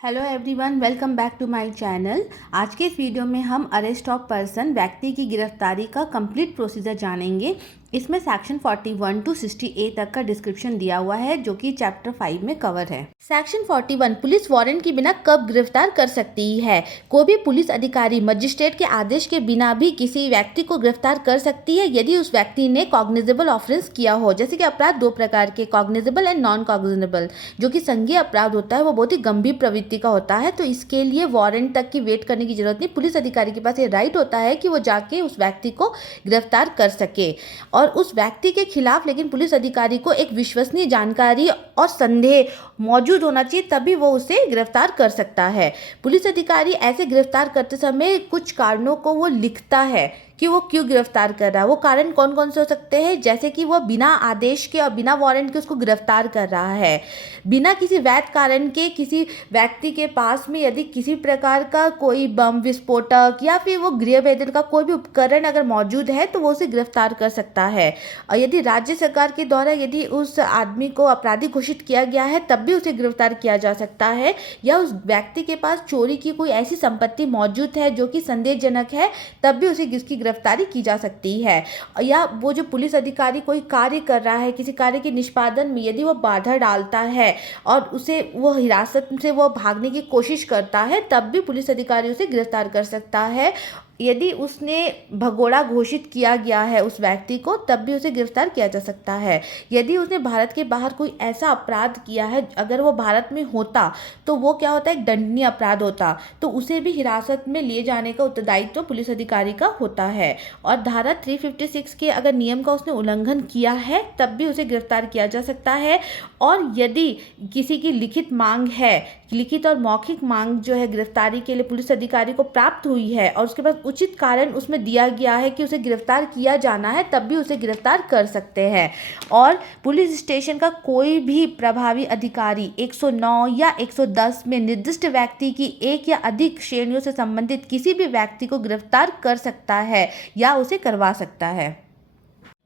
Hello everyone, welcome back to my channel. आज के इस वीडियो में हम अरेस्ट ऑफ पर्सन व्यक्ति की गिरफ्तारी का कंप्लीट प्रोसीजर जानेंगे। इसमें सेक्शन 41 टू 60A तक का डिस्क्रिप्शन दिया हुआ है जो कि चैप्टर 5 में कवर है। सेक्शन 41 पुलिस वारंट के बिना कब गिरफ्तार कर सकती है। कोई भी पुलिस अधिकारी मजिस्ट्रेट के आदेश के बिना भी किसी व्यक्ति को गिरफ्तार कर सकती है यदि उस व्यक्ति ने कॉग्निजेबल ऑफेंस किया हो। जैसे कि अपराध दो प्रकार के, कॉग्निजेबल एंड नॉन कॉग्निजेबल। जो कि संज्ञेय अपराध होता है वो बहुत ही गंभीर प्रवृत्ति का होता है, तो इसके लिए वारंट तक की वेट करने की जरूरत नहीं। पुलिस अधिकारी के पास ये राइट होता है कि वो जाके उस व्यक्ति को गिरफ्तार कर सके और उस व्यक्ति के खिलाफ लेकिन पुलिस अधिकारी को एक विश्वसनीय जानकारी और संदेह मौजूद होना चाहिए, तभी वो उसे गिरफ्तार कर सकता है। पुलिस अधिकारी ऐसे गिरफ्तार करते समय कुछ कारणों को वो लिखता है कि वो क्यों गिरफ्तार कर रहा है। वो कारण कौन कौन से हो सकते हैं, जैसे कि वो बिना आदेश के और बिना वारंट के उसको गिरफ्तार कर रहा है, बिना किसी वैध कारण के किसी व्यक्ति के पास में यदि किसी प्रकार का कोई बम विस्फोटक या फिर वो गृह भेदन का कोई भी उपकरण अगर मौजूद है तो वो उसे गिरफ्तार कर सकता है। और यदि राज्य सरकार के द्वारा यदि उस आदमी को अपराधी घोषित किया गया है तब भी उसे गिरफ्तार किया जा सकता है, या उस व्यक्ति के पास चोरी की कोई ऐसी संपत्ति मौजूद है जो कि संदेहजनक है तब भी उसे इसकी गिरफ्तारी की जा सकती है। या वो जो पुलिस अधिकारी कोई कार्य कर रहा है, किसी कार्य के निष्पादन में यदि वो बाधा डालता है और उसे वो हिरासत से वो भागने की कोशिश करता है तब भी पुलिस अधिकारी उसे गिरफ्तार कर सकता है। यदि उसने भगोड़ा घोषित किया गया है उस व्यक्ति को तब भी उसे गिरफ्तार किया जा सकता है। यदि उसने भारत के बाहर कोई ऐसा अपराध किया है, अगर वो भारत में होता तो वो क्या होता है, एक दंडनीय अपराध होता, तो उसे भी हिरासत में लिए जाने का उत्तरदायित्व तो पुलिस अधिकारी का होता है। और धारा 356 के अगर नियम का उसने उल्लंघन किया है तब भी उसे गिरफ्तार किया जा सकता है। और यदि किसी की लिखित मांग है, लिखित और मौखिक मांग जो है गिरफ्तारी के लिए पुलिस अधिकारी को प्राप्त हुई है और उसके बाद उचित कारण उसमें दिया गया है कि उसे गिरफ्तार किया जाना है तब भी उसे गिरफ्तार कर सकते हैं। और पुलिस स्टेशन का कोई भी प्रभावी अधिकारी 109 या 110 में निर्दिष्ट व्यक्ति की एक या अधिक श्रेणियों से संबंधित किसी भी व्यक्ति को गिरफ्तार कर सकता है या उसे करवा सकता है।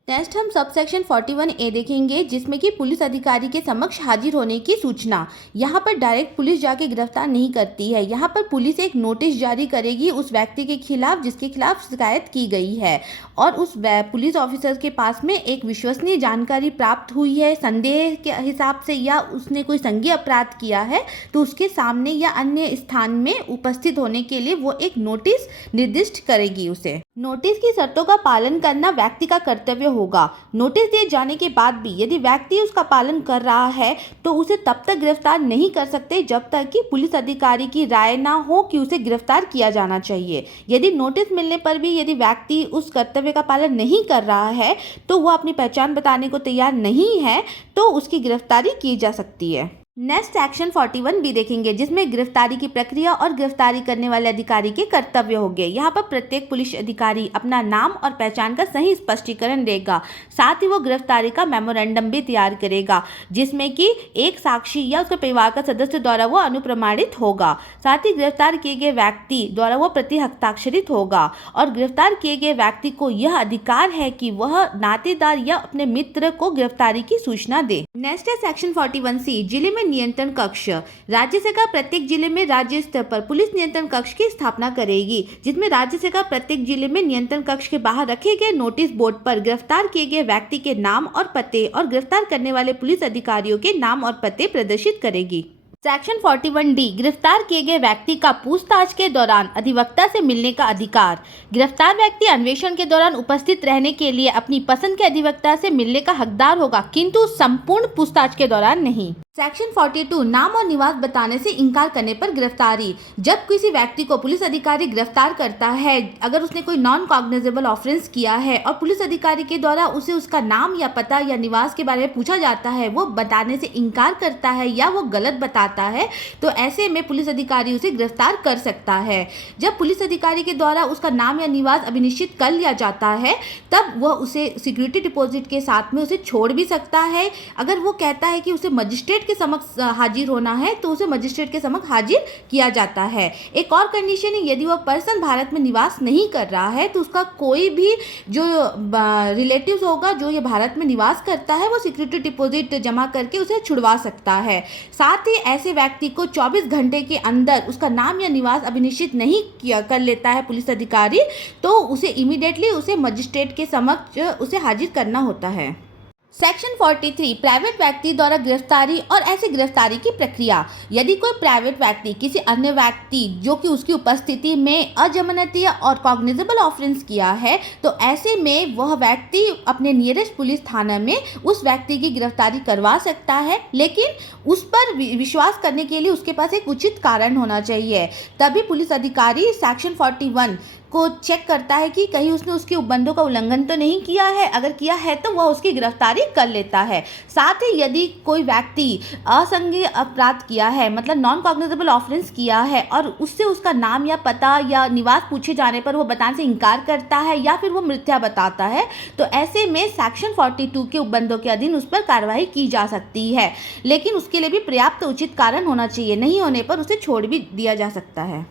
नेक्स्ट हम सब सेक्शन 41A देखेंगे जिसमें कि पुलिस अधिकारी के समक्ष हाजिर होने की सूचना। यहाँ पर डायरेक्ट पुलिस जाके गिरफ्तार नहीं करती है, यहाँ पर पुलिस एक नोटिस जारी करेगी उस व्यक्ति के खिलाफ जिसके खिलाफ शिकायत की गई है और उस पुलिस ऑफिसर के पास में एक विश्वसनीय जानकारी प्राप्त हुई है संदेह के हिसाब से, या उसने कोई संज्ञेय अपराध किया है तो उसके सामने या अन्य स्थान में उपस्थित होने के लिए वो एक नोटिस निर्दिष्ट करेगी उसे। नोटिस की शर्तों का पालन करना व्यक्ति का कर्तव्य होगा। नोटिस दिए जाने के बाद भी यदि व्यक्ति उसका पालन कर रहा है तो उसे तब तक गिरफ्तार नहीं कर सकते जब तक कि पुलिस अधिकारी की राय ना हो कि उसे गिरफ्तार किया जाना चाहिए। यदि नोटिस मिलने पर भी यदि व्यक्ति उस कर्तव्य का पालन नहीं कर रहा है तो वह अपनी पहचान बताने को तैयार नहीं है तो उसकी गिरफ्तारी की जा सकती है। नेक्स्ट सेक्शन 41B देखेंगे जिसमें गिरफ्तारी की प्रक्रिया और गिरफ्तारी करने वाले अधिकारी के कर्तव्य होंगे। यहाँ पर प्रत्येक पुलिस अधिकारी अपना नाम और पहचान का सही स्पष्टीकरण देगा, साथ ही वो गिरफ्तारी का मेमोरेंडम भी तैयार करेगा जिसमें कि एक साक्षी या उसके परिवार का सदस्य द्वारा वो अनुप्रमाणित होगा। साथ ही गिरफ्तार किए गए व्यक्ति द्वारा वो प्रति हस्ताक्षरित होगा और गिरफ्तार किए गए व्यक्ति को यह अधिकार है कि वह नातेदार या अपने मित्र को गिरफ्तारी की सूचना दे। नेक्स्ट है सेक्शन 41C जिले में नियंत्रण कक्ष। राज्य सरकार प्रत्येक जिले में राज्य स्तर पर पुलिस नियंत्रण कक्ष की स्थापना करेगी जिसमें राज्य सरकार प्रत्येक जिले में नियंत्रण कक्ष के बाहर रखे गए नोटिस बोर्ड पर गिरफ्तार किए गए व्यक्ति के नाम और पते और गिरफ्तार करने वाले पुलिस अधिकारियों के नाम और पते प्रदर्शित करेगी। सेक्शन 41D गिरफ्तार किए गए व्यक्ति का पूछताछ के दौरान अधिवक्ता से मिलने का अधिकार। गिरफ्तार व्यक्ति अन्वेषण के दौरान उपस्थित रहने के लिए अपनी पसंद के अधिवक्ता से मिलने का हकदार होगा किंतु संपूर्ण पूछताछ के दौरान नहीं। सेक्शन 42 नाम और निवास बताने से इनकार करने पर गिरफ्तारी। जब किसी व्यक्ति को पुलिस अधिकारी गिरफ्तार करता है, अगर उसने कोई नॉन कॉग्निजेबल ऑफेंस किया है और पुलिस अधिकारी के द्वारा उसे उसका नाम या पता या निवास के बारे में पूछा जाता है, वो बताने से इनकार करता है या वो गलत बताता है तो ऐसे में पुलिस अधिकारी उसे गिरफ्तार कर सकता है। जब पुलिस अधिकारी के द्वारा उसका नाम या निवास अभिनिश्चित कर लिया जाता है तब वह उसे सिक्योरिटी डिपॉजिट के साथ में उसे छोड़ भी सकता है। अगर वो कहता है कि उसे मजिस्ट्रेट मजिस्ट्रेट के समक्ष हाजिर होना है तो उसे मजिस्ट्रेट के समक्ष हाजिर किया जाता है। एक और कंडीशन है, यदि वह पर्सन भारत में निवास नहीं कर रहा है तो उसका कोई भी जो रिलेटिव्स होगा जो ये भारत में निवास करता है वो सिक्योरिटी डिपॉजिट जमा करके उसे छुड़वा सकता है। साथ ही ऐसे व्यक्ति को 24 घंटे के अंदर उसका नाम या निवास अभिनिश्चित नहीं किया कर लेता है पुलिस अधिकारी तो उसे इमीडिएटली उसे मजिस्ट्रेट के समक्ष उसे हाजिर करना होता है। सेक्शन 43 प्राइवेट व्यक्ति द्वारा गिरफ्तारी और ऐसे गिरफ्तारी की प्रक्रिया। यदि कोई प्राइवेट व्यक्ति किसी अन्य व्यक्ति जो कि उसकी उपस्थिति में अजमानती और कॉग्निजेबल ऑफेंस किया है तो ऐसे में वह व्यक्ति अपने नियरेस्ट पुलिस थाना में उस व्यक्ति की गिरफ्तारी करवा सकता है, लेकिन उस पर विश्वास करने के लिए उसके पास एक उचित कारण होना चाहिए। तभी पुलिस अधिकारी सेक्शन 41 को चेक करता है कि कहीं उसने उसके उपबंधों का उल्लंघन तो नहीं किया है, अगर किया है तो वह उसकी गिरफ्तारी कर लेता है। साथ ही यदि कोई व्यक्ति असंज्ञेय अपराध किया है मतलब नॉन कॉग्निजेबल ऑफेंस किया है और उससे उसका नाम या पता या निवास पूछे जाने पर वो बताने से इनकार करता है या फिर वो मिथ्या बताता है तो ऐसे में सेक्शन 42 के उपबंधों के अधीन उस पर कार्रवाई की जा सकती है, लेकिन उसके लिए भी पर्याप्त उचित कारण होना चाहिए। नहीं होने पर उसे छोड़ भी दिया जा सकता है।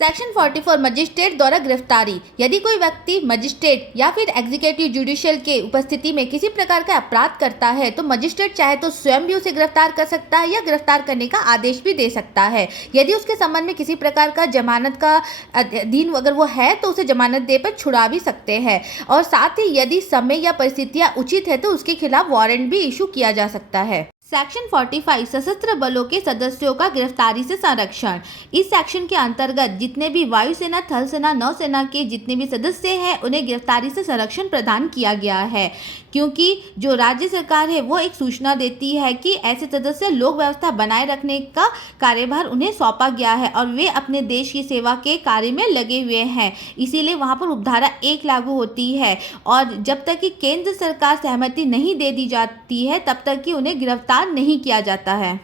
सेक्शन 44 मजिस्ट्रेट द्वारा गिरफ्तारी। यदि कोई व्यक्ति मजिस्ट्रेट या फिर एग्जीक्यूटिव जुडिशियल के उपस्थिति में किसी प्रकार का अपराध करता है तो मजिस्ट्रेट चाहे तो स्वयं भी उसे गिरफ्तार कर सकता है या गिरफ्तार करने का आदेश भी दे सकता है। यदि उसके संबंध में किसी प्रकार का जमानत का अधीन अगर वो है तो उसे जमानत दे पर छुड़ा भी सकते हैं, और साथ ही यदि समय या परिस्थितियां उचित है तो उसके खिलाफ वारंट भी इशू किया जा सकता है। सेक्शन 45 सशस्त्र बलों के सदस्यों का गिरफ्तारी से संरक्षण। इस सेक्शन के अंतर्गत जितने भी वायुसेना, थल सेना, नौसेना के जितने भी सदस्य हैं उन्हें गिरफ्तारी से संरक्षण प्रदान किया गया है, क्योंकि जो राज्य सरकार है वो एक सूचना देती है कि ऐसे सदस्य लोक व्यवस्था बनाए रखने का कार्यभार उन्हें सौंपा गया है और वे अपने देश की सेवा के कार्य में लगे हुए हैं, इसीलिए वहाँ पर उपधारा 1 लागू होती है और जब तक कि केंद्र सरकार सहमति नहीं दे दी जाती है तब तक कि उन्हें गिरफ्तार नहीं किया जाता है।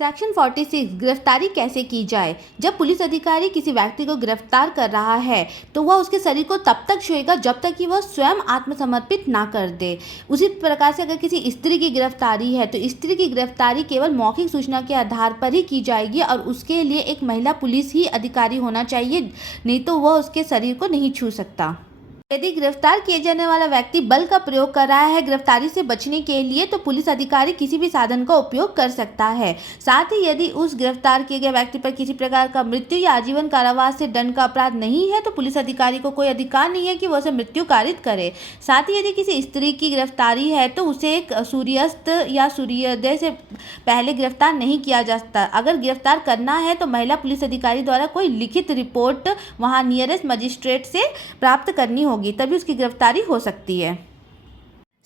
सेक्शन 46 गिरफ्तारी कैसे की जाए। जब पुलिस अधिकारी किसी व्यक्ति को गिरफ्तार कर रहा है तो वह उसके शरीर को तब तक छुएगा जब तक कि वह स्वयं आत्मसमर्पित ना कर दे। उसी प्रकार से अगर किसी स्त्री की गिरफ्तारी है तो स्त्री की गिरफ्तारी केवल मौखिक सूचना के आधार पर ही की जाएगी और उसके लिए एक महिला पुलिस ही अधिकारी होना चाहिए, नहीं तो वह उसके शरीर को नहीं छू सकता। यदि गिरफ्तार किए जाने वाला व्यक्ति बल का प्रयोग कर रहा है गिरफ्तारी से बचने के लिए तो पुलिस अधिकारी किसी भी साधन का उपयोग कर सकता है। साथ ही यदि उस गिरफ्तार किए गए व्यक्ति पर किसी प्रकार का मृत्यु या आजीवन कारावास से दंड का अपराध नहीं है तो पुलिस अधिकारी को कोई अधिकार नहीं है कि वह उसे मृत्यु कारित करे। साथ ही यदि किसी स्त्री की गिरफ्तारी है तो उसे सूर्यास्त या सूर्योदय से पहले गिरफ्तार नहीं किया जा सकता। अगर गिरफ्तार करना है तो महिला पुलिस अधिकारी द्वारा कोई लिखित रिपोर्ट वहाँ नियरेस्ट मजिस्ट्रेट से प्राप्त करनी होगी, तभी उसकी गिरफ्तारी हो सकती है।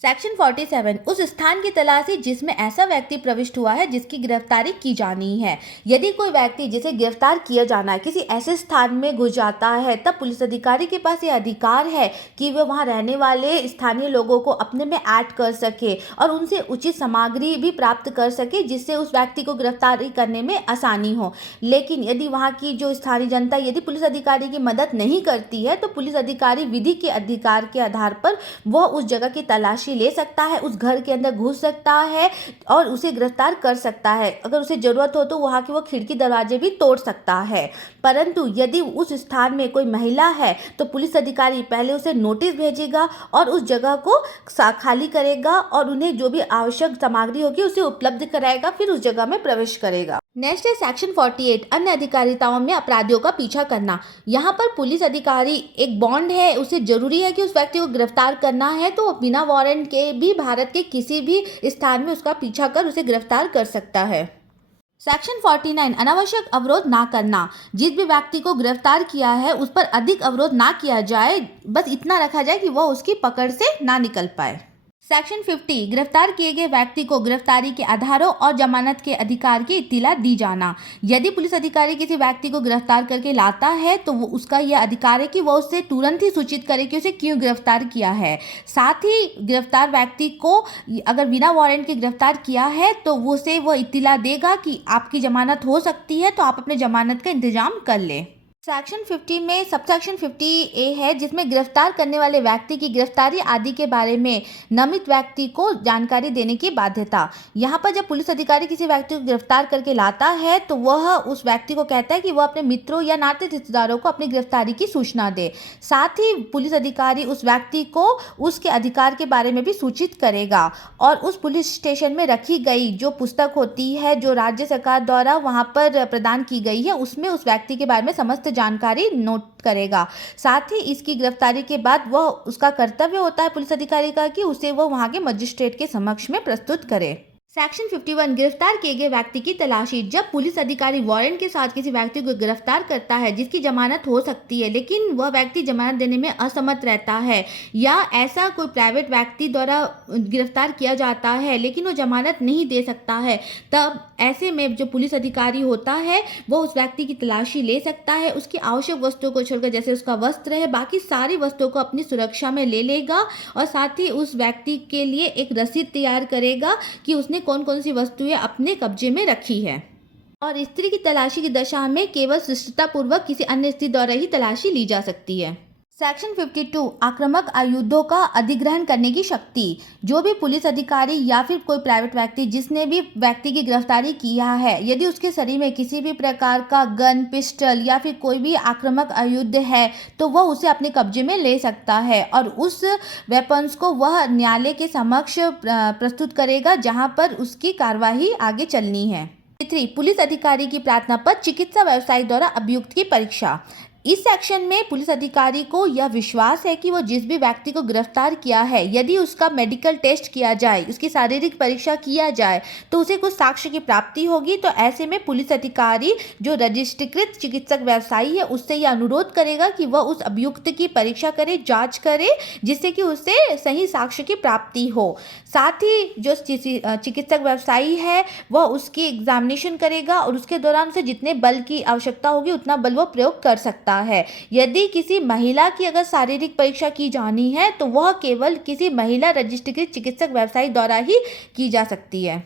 सेक्शन 47 उस स्थान की तलाशी जिसमें ऐसा व्यक्ति प्रविष्ट हुआ है जिसकी गिरफ्तारी की जानी है। यदि कोई व्यक्ति जिसे गिरफ्तार किया जाना है किसी ऐसे स्थान में घुस जाता है तब पुलिस अधिकारी के पास ये अधिकार है कि वे वहां रहने वाले स्थानीय लोगों को अपने में ऐड कर सके और उनसे उचित सामग्री भी प्राप्त कर सके जिससे उस व्यक्ति को गिरफ्तारी करने में आसानी हो। लेकिन यदि वहाँ की जो स्थानीय जनता यदि पुलिस अधिकारी की मदद नहीं करती है तो पुलिस अधिकारी विधि के अधिकार के आधार पर वह उस जगह की तलाशी ले सकता है, उस घर के अंदर घुस सकता है और उसे गिरफ्तार कर सकता है। अगर उसे जरूरत हो तो वहां के वो खिड़की दरवाजे भी तोड़ सकता है। परंतु यदि उस स्थान में कोई महिला है तो पुलिस अधिकारी पहले उसे नोटिस भेजेगा और उस जगह को खाली करेगा और उन्हें जो भी आवश्यक सामग्री होगी उसे उपलब्ध कराएगा, फिर उस जगह में प्रवेश करेगा। नेक्स्ट है सेक्शन 48 अन्य अधिकारिताओं में अपराधियों का पीछा करना। यहाँ पर पुलिस अधिकारी एक बॉन्ड है, उसे जरूरी है कि उस व्यक्ति को गिरफ्तार करना है तो वो बिना वारंट के भी भारत के किसी भी स्थान में उसका पीछा कर उसे गिरफ्तार कर सकता है। सेक्शन 49 अनावश्यक अवरोध ना करना। जिस भी व्यक्ति को गिरफ्तार किया है उस पर अधिक अवरोध ना किया जाए, बस इतना रखा जाए कि वह उसकी पकड़ से ना निकल पाए। सेक्शन 50 गिरफ्तार किए गए व्यक्ति को गिरफ्तारी के आधारों और जमानत के अधिकार की इत्तिला दी जाना। यदि पुलिस अधिकारी किसी व्यक्ति को गिरफ्तार करके लाता है तो वो उसका यह अधिकार है कि वह उससे तुरंत ही सूचित करे कि उसे क्यों गिरफ्तार किया है। साथ ही गिरफ्तार व्यक्ति को अगर बिना वारंट के गिरफ्तार किया है तो वो उसे वह इत्तिला देगा कि आपकी जमानत हो सकती है तो आप अपने जमानत का इंतजाम कर लें। सेक्शन 50 में सबसेक्शन 50A है, जिसमें गिरफ्तार करने वाले व्यक्ति की गिरफ्तारी आदि के बारे में नामित व्यक्ति को जानकारी देने की बाध्यता। यहाँ पर जब पुलिस अधिकारी किसी व्यक्ति को गिरफ्तार करके लाता है तो वह उस व्यक्ति को कहता है कि वह अपने मित्रों या नाते रिश्तेदारों को अपनी गिरफ्तारी की सूचना दे। साथ ही पुलिस अधिकारी उस व्यक्ति को उसके अधिकार के बारे में भी सूचित करेगा और उस पुलिस स्टेशन में रखी गई जो पुस्तक होती है जो राज्य सरकार द्वारा वहाँ पर प्रदान की गई है, उसमें उस व्यक्ति के बारे में समस्त जानकारी नोट करेगा। साथ ही इसकी गिरफ्तारी के बाद वह उसका कर्तव्य होता है पुलिस अधिकारी का कि उसे वह वहां के मजिस्ट्रेट के समक्ष में प्रस्तुत करे। सेक्शन 51 गिरफ्तार किए गए व्यक्ति की तलाशी। जब पुलिस अधिकारी वारंट के साथ किसी व्यक्ति को गिरफ्तार करता है जिसकी जमानत हो सकती है लेकिन वह व्यक्ति जमानत देने में असमर्थ रहता है, या ऐसा कोई प्राइवेट व्यक्ति द्वारा गिरफ्तार किया जाता है लेकिन वो जमानत नहीं दे सकता है, तब ऐसे में जो पुलिस अधिकारी होता है वो उस व्यक्ति की तलाशी ले सकता है। उसकी आवश्यक वस्तुओं को छोड़कर, जैसे उसका वस्त्र है, बाकी सारी वस्तुओं को अपनी सुरक्षा में ले लेगा और साथ ही उस व्यक्ति के लिए एक रसीद तैयार करेगा कि उसने कौन कौन सी वस्तुएं अपने कब्जे में रखी है। और स्त्री की तलाशी की दशा में केवल शिष्टतापूर्वक किसी अन्य स्त्री द्वारा ही तलाशी ली जा सकती है। सेक्शन 52 आक्रामक आयुधों का अधिग्रहण करने की शक्ति। जो भी पुलिस अधिकारी या फिर कोई प्राइवेट व्यक्ति जिसने भी व्यक्ति की गिरफ्तारी किया है, यदि उसके शरीर में किसी भी प्रकार का गन, पिस्टल या फिर कोई भी आक्रामक आयुध है तो वह उसे अपने कब्जे में ले सकता है और उस वेपन्स को वह न्यायालय के समक्ष प्रस्तुत करेगा जहां पर उसकी कार्यवाही आगे चलनी है। 3 पुलिस अधिकारी की प्रार्थना पर चिकित्सा व्यवसायी द्वारा अभियुक्त की परीक्षा। इस सेक्शन में पुलिस अधिकारी को यह विश्वास है कि वो जिस भी व्यक्ति को गिरफ्तार किया है, यदि उसका मेडिकल टेस्ट किया जाए, उसकी शारीरिक परीक्षा किया जाए तो उसे कुछ साक्ष्य की प्राप्ति होगी। तो ऐसे में पुलिस अधिकारी जो रजिस्ट्रीकृत चिकित्सक व्यवसायी है उससे यह अनुरोध करेगा कि वह उस अभियुक्त की परीक्षा करे, जांच करे, जिससे कि उसे सही साक्ष्य की प्राप्ति हो। साथ ही जो चिकित्सक व्यवसायी है वह उसकी एग्जामिनेशन करेगा और उसके दौरान उसे जितने बल की आवश्यकता होगी उतना बल वो प्रयोग कर सकता है। यदि किसी महिला की अगर शारीरिक परीक्षा की जानी है तो वह केवल किसी महिला रजिस्ट्रीकृत चिकित्सक व्यवसायी द्वारा ही की जा सकती है।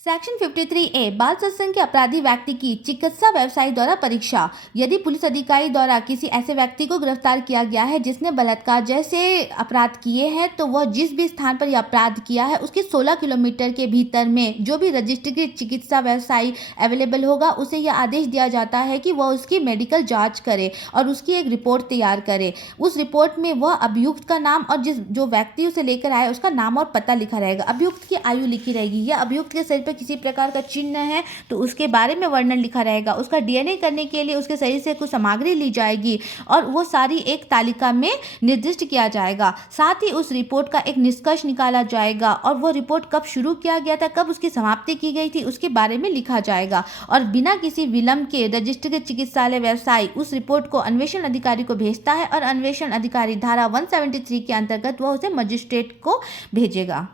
सेक्शन 53A बाल सत्संग के अपराधी व्यक्ति की चिकित्सा व्यवसायी द्वारा परीक्षा। यदि पुलिस अधिकारी द्वारा किसी ऐसे व्यक्ति को गिरफ्तार किया गया है जिसने बलात्कार जैसे अपराध किए हैं तो वह जिस भी स्थान पर यह अपराध किया है उसके 16 किलोमीटर के भीतर में जो भी रजिस्ट्रीकृत चिकित्सा व्यवसायी अवेलेबल होगा उसे यह आदेश दिया जाता है कि वह उसकी मेडिकल जाँच करे और उसकी एक रिपोर्ट तैयार करे। उस रिपोर्ट में वह अभियुक्त का नाम और जो व्यक्ति उसे लेकर आए उसका नाम और पता लिखा रहेगा। अभियुक्त की आयु लिखी रहेगी, या अभियुक्त के शरीर पर किसी प्रकार का चिन्ह है तो उसके बारे में वर्णन लिखा रहेगा। उसका डीएनए करने के लिए उसके शरीर से कुछ सामग्री ली जाएगी और वो सारी एक तालिका में निर्दिष्ट किया जाएगा। साथ ही उस रिपोर्ट का एक निष्कर्ष निकाला जाएगा और वो रिपोर्ट कब शुरू किया गया था, कब उसकी समाप्ति की गई थी, उसके बारे में लिखा जाएगा। और बिना किसी विलंब के रजिस्ट्रीकृत चिकित्सालय व्यवसायी उस रिपोर्ट को अन्वेषण अधिकारी को भेजता है और अन्वेषण अधिकारी धारा 173 के अंतर्गत वह उसे मजिस्ट्रेट को भेजेगा।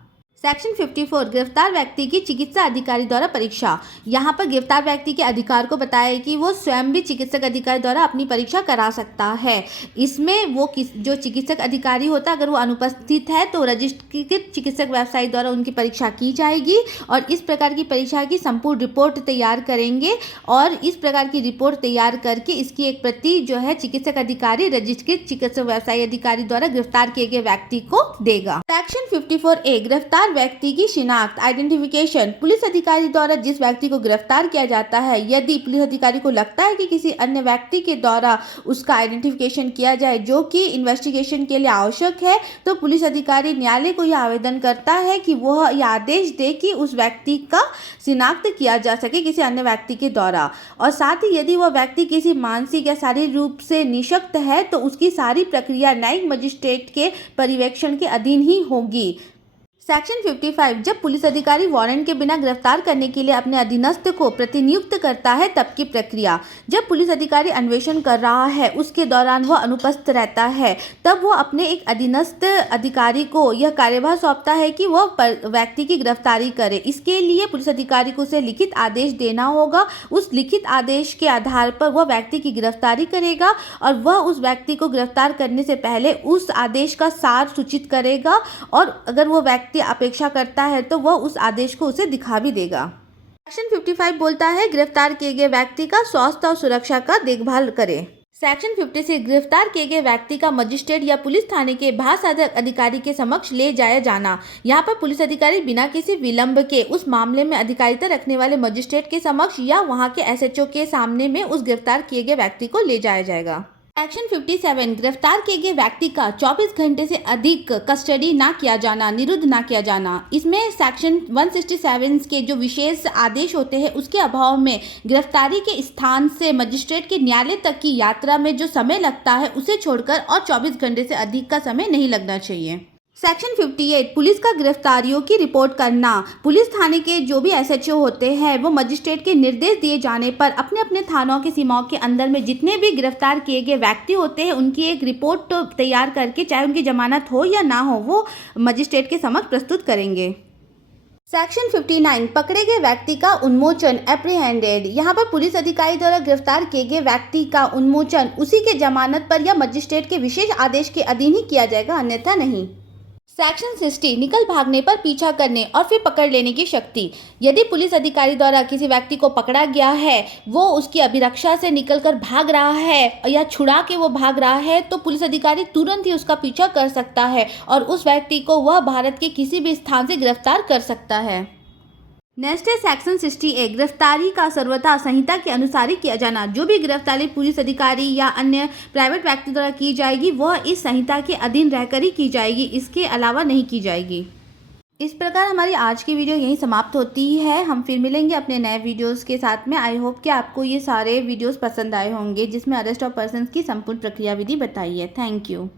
सेक्शन 54 गिरफ्तार व्यक्ति की चिकित्सा अधिकारी द्वारा परीक्षा। यहाँ पर गिरफ्तार व्यक्ति के अधिकार को बताया कि वो स्वयं भी चिकित्सक अधिकारी द्वारा अपनी परीक्षा करा सकता है। इसमें वो जो चिकित्सक अधिकारी होता है अगर वो अनुपस्थित है तो रजिस्ट्रीकृत चिकित्सक व्यवसायी द्वारा उनकी परीक्षा की जाएगी और इस प्रकार की परीक्षा की संपूर्ण रिपोर्ट तैयार करेंगे और इस प्रकार की रिपोर्ट तैयार करके इसकी एक प्रति जो है चिकित्सक अधिकारी रजिस्ट्रीकृत चिकित्सक व्यवसायी अधिकारी द्वारा गिरफ्तार किए गए व्यक्ति को देगा। सेक्शन 54A गिरफ्तार व्यक्ति की शिनाख्त आइडेंटिफिकेशन। पुलिस अधिकारी द्वारा जिस व्यक्ति को गिरफ्तार किया जाता है, यदि पुलिस अधिकारी को लगता है कि किसी अन्य व्यक्ति के द्वारा उसका आइडेंटिफिकेशन किया जाए जो कि इन्वेस्टिगेशन के लिए आवश्यक है, तो पुलिस अधिकारी न्यायालय को यह आवेदन करता है कि वह यह आदेश दे कि उस व्यक्ति का शिनाख्त किया जा सके किसी अन्य व्यक्ति के द्वारा। और साथ ही यदि वह व्यक्ति किसी मानसिक या शारीरिक रूप से निशक्त है तो उसकी सारी प्रक्रिया न्यायिक मजिस्ट्रेट के पर्यवेक्षण के अधीन ही होगी। सेक्शन 55 जब पुलिस अधिकारी वारंट के बिना गिरफ्तार करने के लिए अपने अधीनस्थ को प्रतिनियुक्त करता है तब की प्रक्रिया। जब पुलिस अधिकारी अन्वेषण कर रहा है उसके दौरान वह अनुपस्थित रहता है तब वह अपने एक अधीनस्थ अधिकारी को यह कार्यभार सौंपता है कि वह व्यक्ति की गिरफ्तारी करे। इसके लिए पुलिस अधिकारी को उसे लिखित आदेश देना होगा। उस लिखित आदेश के आधार पर वह व्यक्ति की गिरफ्तारी करेगा और वह उस व्यक्ति को गिरफ्तार करने से पहले उस आदेश का सार सूचित करेगा और अगर वो व्यक्ति अपेक्षा करता है तो वह उस आदेश को उसे दिखा भी देगा। सेक्शन 55 बोलता है गिरफ्तार किए गए व्यक्ति का स्वास्थ्य और सुरक्षा का देखभाल करें। सेक्शन 56 गिरफ्तार किए गए व्यक्ति का मजिस्ट्रेट या पुलिस थाने के भाषाधक अधिकारी के समक्ष ले जाया जाना। यहाँ पर पुलिस अधिकारी बिना किसी विलंब के उस मामले में अधिकारिता रखने वाले मजिस्ट्रेट के समक्ष या वहाँ के एसएचओ के सामने में उस गिरफ्तार किए गए व्यक्ति को ले जाया जाएगा। सेक्शन 57 गिरफ्तार किए गए व्यक्ति का 24 घंटे से अधिक कस्टडी ना किया जाना, निरुद्ध ना किया जाना। इसमें सेक्शन 167 के जो विशेष आदेश होते हैं उसके अभाव में गिरफ्तारी के स्थान से मजिस्ट्रेट के न्यायालय तक की यात्रा में जो समय लगता है उसे छोड़कर और 24 घंटे से अधिक का समय नहीं लगना चाहिए। सेक्शन 58 पुलिस का गिरफ्तारियों की रिपोर्ट करना। पुलिस थाने के जो भी एसएचओ होते हैं वो मजिस्ट्रेट के निर्देश दिए जाने पर अपने अपने थानों की सीमाओं के अंदर में जितने भी गिरफ्तार किए गए व्यक्ति होते हैं उनकी एक रिपोर्ट तैयार करके, चाहे उनकी जमानत हो या ना हो, वो मजिस्ट्रेट के समक्ष प्रस्तुत करेंगे। सेक्शन 59 पकड़े गए व्यक्ति का उन्मोचन, एप्रीहेंडेड। यहाँ पर पुलिस अधिकारी द्वारा गिरफ्तार किए गए व्यक्ति का उन्मोचन उसी के जमानत पर या मजिस्ट्रेट के विशेष आदेश के अधीन ही किया जाएगा, अन्यथा नहीं। सेक्शन 60 निकल भागने पर पीछा करने और फिर पकड़ लेने की शक्ति। यदि पुलिस अधिकारी द्वारा किसी व्यक्ति को पकड़ा गया है, वो उसकी अभिरक्षा से निकलकर भाग रहा है या छुड़ा के वो भाग रहा है, तो पुलिस अधिकारी तुरंत ही उसका पीछा कर सकता है और उस व्यक्ति को वह भारत के किसी भी स्थान से गिरफ्तार कर सकता है। नेक्स्ट है सेक्शन 68 गिरफ्तारी का सर्वथा संहिता के अनुसार ही किया जाना। जो भी गिरफ्तारी पुलिस अधिकारी या अन्य प्राइवेट व्यक्ति द्वारा की जाएगी वह इस संहिता के अधीन रहकर ही की जाएगी, इसके अलावा नहीं की जाएगी। इस प्रकार हमारी आज की वीडियो यहीं समाप्त होती है। हम फिर मिलेंगे अपने नए वीडियोस के साथ में। आई होप कि आपको ये सारे वीडियोस पसंद आए होंगे जिसमें अरेस्ट ऑफ पर्सन्स की संपूर्ण प्रक्रिया विधि बताई है। Thank you.